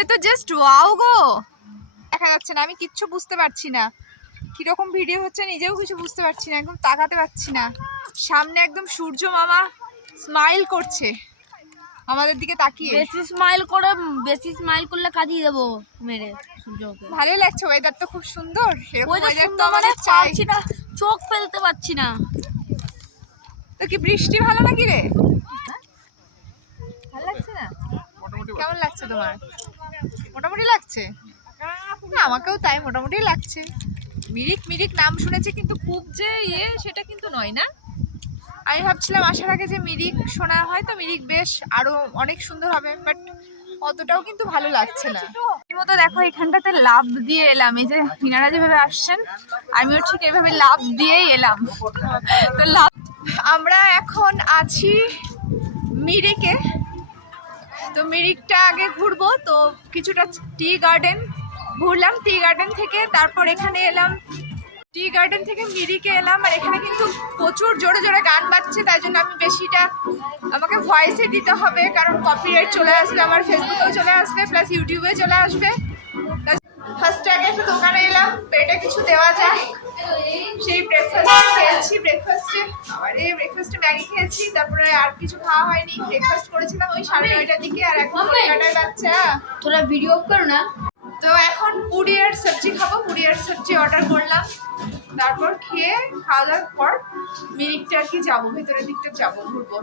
লেকটা তো just wow গো। দেখা যাচ্ছে না আমি কিচ্ছু বুঝতে পারছি না। কীরকম ভিডিও হচ্ছে নিজেও কিছু বুঝতে পারছি না একদম তাকাতে পারছি না। সামনে একদম সূর্য মামা স্মাইল করছে। আমাদের দিকে তাকিয়ে। বেশি স্মাইল করে বেশি স্মাইল করলে কাটিয়ে দেবো মেরে সূর্যকে। ভালোই লাগছে ওয়েদার তো খুব সুন্দর। ওয়েদার তো সুন্দর মানে আমাদের চাই। পাচ্ছি না চোখ ফেলতে পারছি না। তো কি বৃষ্টি ভালো নাকি রে? ভালো লাগছে না? কেমন লাগছে তোমার? মোটামুটি লাগছে। আমাকেও তাই মোটামুটি লাগছে। মিরিক মিরিক নাম শুনেছি কিন্তু খুব যে ইয়ে সেটা কিন্তু নয় না? আমি ভাবছিলাম আসার আগে যে মিরিক শোনা হয়, তো মিরিক বেশ আরও অনেক সুন্দর হবে বাট অতটাও কিন্তু ভালো লাগছে না। মতো দেখো, এখানটাতে লাভ দিয়ে এলাম। এই যে হিনারা যেভাবে আসছেন, আমিও ঠিক এইভাবে লাভ দিয়েই এলাম। তো লাভ আমরা এখন আছি মিরিকে। মিরিকটা আগে ঘুরবো, তো কিছুটা টি গার্ডেন ঘুরলাম, টি গার্ডেন থেকে তারপর এখানে এলাম। টি গার্ডেন থেকে মিরিকে এলাম, আর এখানে কিন্তু প্রচুর জোরে জোরে গান বাজছে, তাই জন্য আমি বেশিটা আমাকে ভয়েসে দিতে হবে, কারণ কপিরাইট চলে আসবে, আমার ফেসবুকেও চলে আসবে প্লাস ইউটিউবে চলে আসবে। ফার্স্ট আগে একটা দোকানে পেটে কিছু দেওয়া যায় সেই ব্রেকফাস্ট খেয়েছি ব্রেকফাস্টে এই ব্রেকফাস্টে ম্যাগি খেয়েছি তারপরে আর কিছু খাওয়া হয়নি। ব্রেকফাস্ট করেছিলাম ওই সাড়ে নয়টার দিকে আর এখন কলকাতার বাচ্চা তোরা ভিডিও করো না। তো এখন পুরি আর সবজি খাব পুরি আর সবজি অর্ডার করলাম। তারপর খেয়ে খাওয়া দাওয়ার পর মিরিকটা আর কি যাব ভেতরের দিকটা যাব ঘুরবো।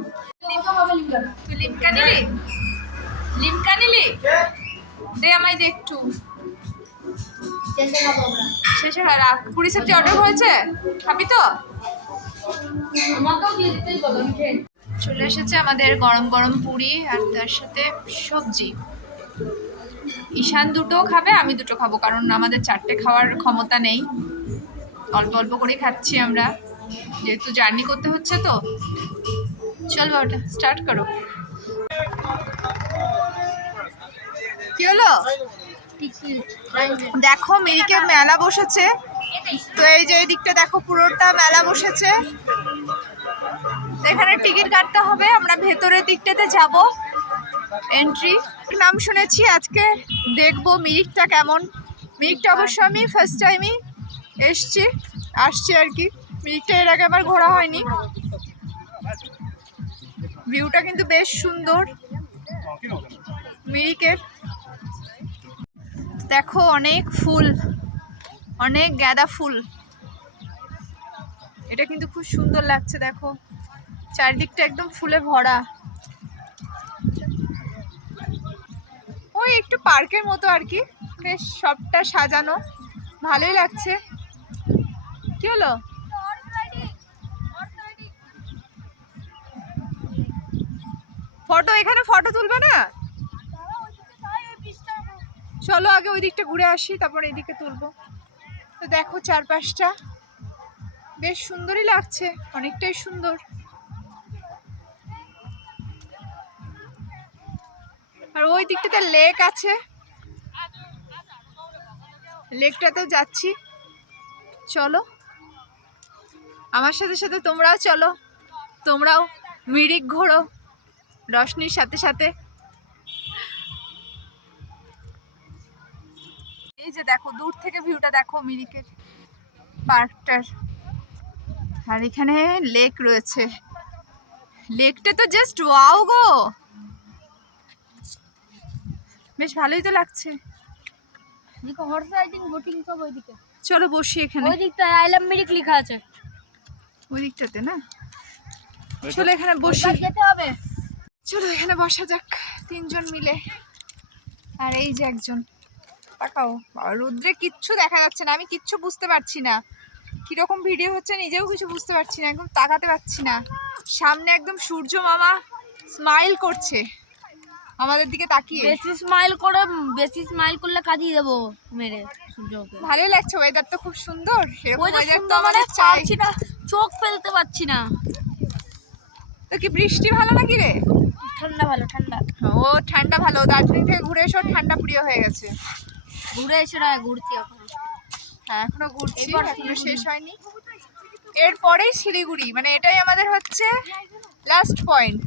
লিমকা নিলি? লিমকা নিলি? দে আমায় দে একটু। শেষে হয় পুরি সবজি অর্ডার হয়েছে? খাবি তো? চলে এসেছে আমাদের গরম গরম পুরি আর তার সাথে সবজি। ঈশান দুটো খাবে আমি দুটো খাব কারণ আমাদের চারটে খাওয়ার ক্ষমতা নেই। অল্প অল্প করে খাচ্ছি আমরা যেহেতু জার্নি করতে হচ্ছে তো। চল ওটা স্টার্ট করো। কি হলো? দেখো মেরিকে মেলা বসেছে। তো এই যে এই দিকটা দেখো, পুরোটা মেলা বসেছে। এখানে টিকিট কাটতে হবে, আমরা ভেতরের দিকটাতে যাব। এন্ট্রি নাম শুনেছি, আজকে দেখব মিরিকটা কেমন। মিরিকটা অবশ্য আমি ফার্স্ট টাইমই এসছি, আসছি আর কি। মিরিকটা এর আগে আমার ঘোরা হয়নি। ভিউটা কিন্তু বেশ সুন্দর। মিরিকের দেখো অনেক ফুল, অনেক গাঁদা ফুল। এটা কিন্তু খুব সুন্দর লাগছে, দেখো। চারদিকটা একদম ফুলে ভরা। ওই একটু পার্কের মতো আর কি। বেশ, সবটা সাজানো। ভালোই লাগছে। কি হলো? ফটো, এখানে ফটো তুলবে না? চলো আগে ওই দিকটা ঘুরে আসি, তারপর এদিকে তুলবো। তো দেখো চারপাশটা। বেশ সুন্দরই লাগছে, অনেকটাই সুন্দর। আর ওই দিকটাতে লেক আছে। লেকটাতেও যাচ্ছি। চলো। আমার সাথে সাথে তোমরাও চলো। তোমরাও মিরিক ঘোরো। রশনির সাথে সাথে। এই যে দেখো দূর থেকে ভিউটা দেখো মিরিকের পার্কটার। আর এখানে লেক রয়েছে। লেকটা তো জাস্ট ওয়াও গো! বেশ ভালোই তো লাগছে। হর্স রাইডিং বোটিং সব ওইদিকে। চলো বসি এখানে। ওই দিকটায় আই লাভ মিরিক লেখা আছে। ওই দিকটাতে না চলো এখানে বসি। যেতে হবে। চলো এখানে বসা যাক তিনজন মিলে। আর এই যে একজন। তাকাও। রোদ্রে কিচ্ছু দেখা যাচ্ছে না আমি কিচ্ছু বুঝতে পারছি না। কীরকম ভিডিও হচ্ছে নিজেও কিছু বুঝতে পারছি না একদম তাকাতে পারছি না। সামনে একদম সূর্য মামা স্মাইল করছে। আমাদের দিকে তাকিয়ে। বেশি স্মাইল করে বেশি স্মাইল করলে কাটিয়ে দেবো মেরে সূর্যকে। ভালোই লাগছে ওয়েদার তো খুব সুন্দর। ওয়েদার তো মানে আমাদের চাই। না চোখ ফেলতে পারছি না। তো কি বৃষ্টি ভালো নাকি রে? ঠান্ডা ভালো ঠান্ডা। ও ঠান্ডা ভালো। দার্জিলিং থেকে ঘুরে এসো ঠান্ডা প্রিয় হয়ে গেছে। ঘুরে এসে না ঘুরছি এখন। হ্যাঁ এখনও ঘুরছি। এখনও শেষ হয়নি। এরপরেই শিলিগুড়ি। মানে এটাই আমাদের হচ্ছে লাস্ট পয়েন্ট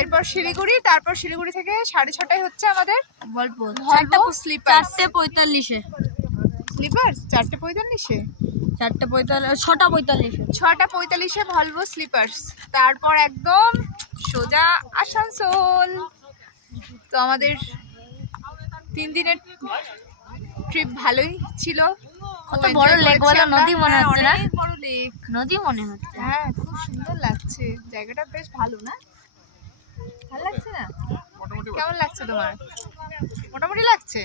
এরপর শিলিগুড়ি তারপর শিলিগুড়ি থেকে সাড়ে ছটায় হচ্ছে আমাদের ভলভো স্লিপার চারটে পঁয়তাল্লিশে। স্লিপার চারটে পঁয়তাল্লিশে? চারটে পঁয়তাল্লিশ ছটা পঁয়তাল্লিশে। ছটা পঁয়তাল্লিশে ভলভো স্লিপার্স তারপর একদম সোজা আসানসোল। তো আমাদের তিন দিনের ট্রিপ ভালোই ছিল। কত বড় করেছি বলো। নদী মনে হ্যাঁ, হচ্ছে না? বড় লেক নদী মনে হচ্ছে। হ্যাঁ খুব সুন্দর লাগছে। জায়গাটা বেশ ভালো না? ভালো লাগছে না? কেমন লাগছে তোমার? মোটামুটি লাগছে?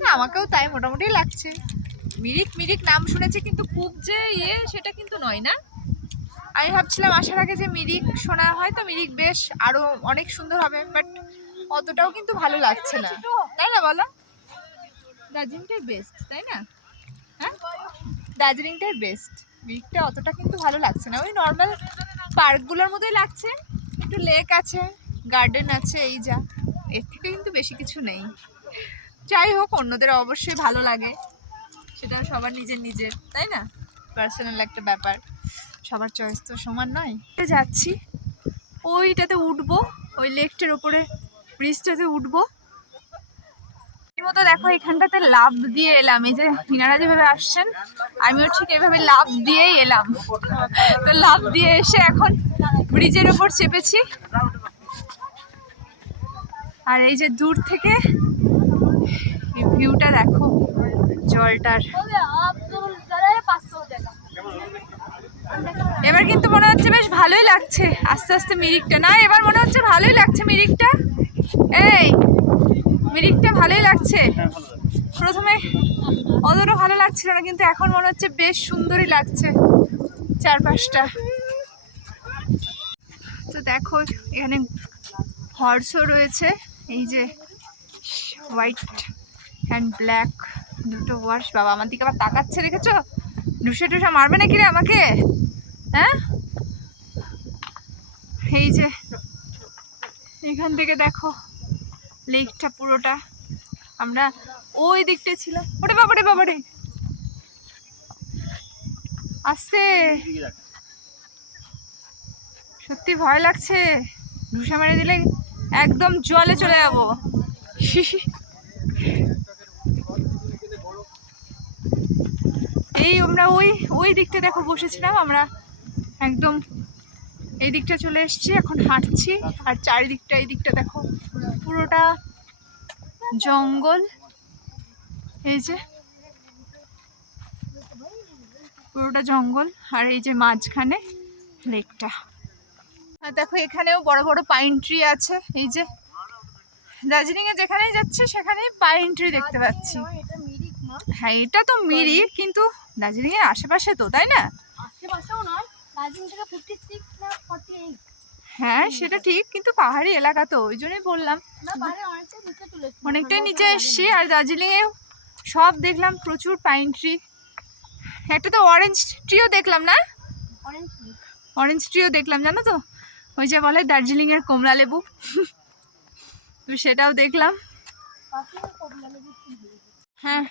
না আমাকেও তাই মোটামুটি লাগছে। মিরিক মিরিক নাম শুনেছি কিন্তু খুব যে ইয়ে সেটা কিন্তু নয় না? আমি ভাবছিলাম আসার আগে যে মিরিক শোনা হয় তো মিরিক বেশ আরও অনেক সুন্দর হবে বাট অতটাও কিন্তু ভালো লাগছে না। তাই না বলো? দার্জিলিংটাই বেস্ট তাই না? হ্যাঁ? দার্জিলিংটাই বেস্ট মিরিকটা অতটা কিন্তু ভালো লাগছে না। ওই নর্মাল পার্কগুলোর মতোই লাগছে। একটু লেক আছে গার্ডেন আছে এই যা। এর থেকে কিন্তু বেশি কিছু নেই। যাই হোক অন্যদের অবশ্যই ভালো লাগে। সেটা সবার নিজের নিজের তাই না? পার্সোনাল একটা ব্যাপার। সবার চয়েস তো সমান নয়। যাচ্ছি। ওইটাতে উঠবো ওই লেকটার ওপরে। ব্রিজটাতে উঠবো। মতো দেখো, এখানটাতে লাভ দিয়ে এলাম। এই যে হিনারা যেভাবে আসছেন, আমিও ঠিক এভাবে লাভ দিয়েই এলাম। তো লাভ দিয়ে এসে এখন ব্রিজের ওপর চেপেছি। আর এই যে দূর থেকে ভিউটা দেখো, জলটার। এবার কিন্তু মনে হচ্ছে বেশ ভালোই লাগছে। আস্তে আস্তে মিরিকটা। না, এবার মনে হচ্ছে ভালোই লাগছে মিরিকটা এই মিরিকটা ভালোই লাগছে। প্রথমে অতটা ভালো লাগছিল না কিন্তু এখন মনে হচ্ছে বেশ সুন্দরই লাগছে চারপাশটা। তো দেখো এখানে হর্সও রয়েছে এই যে হোয়াইট অ্যান্ড ব্ল্যাক দুটো ওয়ার্স বাবা আমার দিকে আবার তাকাচ্ছে দেখেছ? ডুসে টুসে মারবে নাকি রে আমাকে? হ্যাঁ? এই যে এখান থেকে দেখো লেকটা পুরোটা আমরা ওই দিকটা ছিলাম। ওটা বাবারে বাবারে আসছে। সত্যি ভয় লাগছে। ঢুসা মেরে দিলে একদম জলে চলে যাব। এই আমরা ওই ওই দিকটা দেখো, বসেছিলাম আমরা। একদম এই দিকটা চলে এসেছি, এখন হাঁটছি। আর চারিদিকটা এই দিকটা দেখো, পুরোটা জঙ্গল। এই যে, পুরোটা জঙ্গল। আর এই যে মাঝখানে লেকটা। আর দেখো, এখানেও বড় বড় পাইন ট্রি আছে। এই যে, দার্জিলিংয়ে যেখানেই যাচ্ছে, সেখানেই পাইন ট্রি দেখতে পাচ্ছি। হ্যাঁ এটা তো মিরিক, কিন্তু দার্জিলিংয়ের আশেপাশে তো, তাই না? আশেপাশেও নয় হ্যাঁ সেটা ঠিক কিন্তু পাহাড়ি এলাকা তো ওই জন্যই বললাম। অনেকটাই নিচে এসেছি আর দার্জিলিংয়ে সব দেখলাম প্রচুর পাইন ট্রি একটা তো অরেঞ্জ ট্রিও দেখলাম না? অরেঞ্জ অরেঞ্জ ট্রিও দেখলাম জানো তো? ওই যে বলে দার্জিলিংয়ের কমলা লেবু। তো সেটাও দেখলাম। হ্যাঁ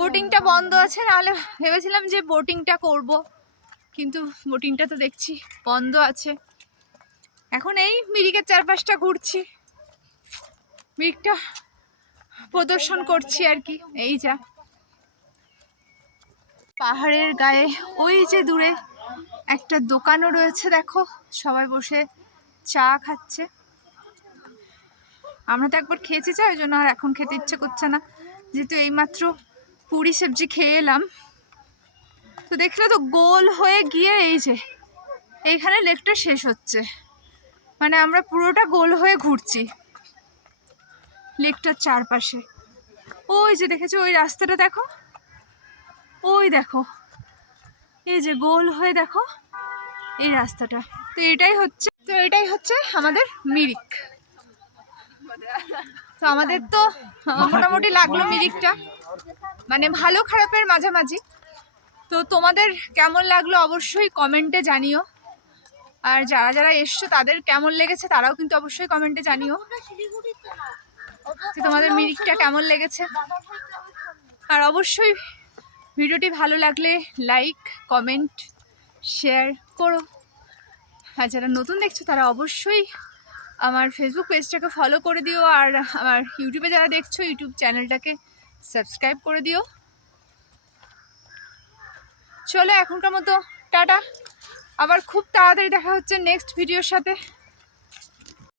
বোটিংটা বন্ধ আছে নাহলে ভেবেছিলাম যে বোটিংটা করব। কিন্তু বোটিংটা তো দেখছি, বন্ধ আছে। এখন এই মিরিকের চারপাশটা ঘুরছি। মিরিকটা প্রদর্শন করছি আর কি, এই যা। পাহাড়ের গায়ে ওই যে দূরে একটা দোকানও রয়েছে, দেখো, সবাই বসে চা খাচ্ছে। আমরা তো একবার খেয়েছি চা ওই জন্য আর এখন খেতে ইচ্ছে করছে না। যেহেতু এইমাত্র পুরি সবজি খেয়ে এলাম তো দেখলে তো গোল হয়ে গিয়ে এই যে, এইখানে লেকটা শেষ হচ্ছে। মানে আমরা পুরোটা গোল হয়ে ঘুরছি। লেকটার চারপাশে। ওই যে দেখেছ, ওই রাস্তাটা দেখো? ওই দেখো। এই যে গোল হয়ে দেখো, এই রাস্তাটা। তো এটাই হচ্ছে, তো এটাই হচ্ছে আমাদের মিরিক। তো আমাদের তো মোটামুটি লাগল মিরিকটা। মানে ভালো খারাপের মাঝামাঝি। তো তোমাদের কেমন লাগল অবশ্যই কমেন্টে জানিও। আর যারা যারা এসছো, তাদের কেমন লেগেছে তারাও কিন্তু অবশ্যই কমেন্টে জানিও। যে তোমাদের মিরিকটা কেমন লেগেছে। আর অবশ্যই ভিডিওটি ভালো লাগলে লাইক কমেন্ট শেয়ার করো। আর যারা নতুন দেখছ, তারা অবশ্যই আমার ফেসবুক পেজটাকে ফলো করে দিও। আর আমার ইউটিউবে যারা দেখছ ইউটিউব চ্যানেলটাকে সাবস্ক্রাইব করে দিও। চলো এখনকার মতো টাটা। আবার খুব তাড়াতাড়ি দেখা হচ্ছে নেক্সট ভিডিওর সাথে।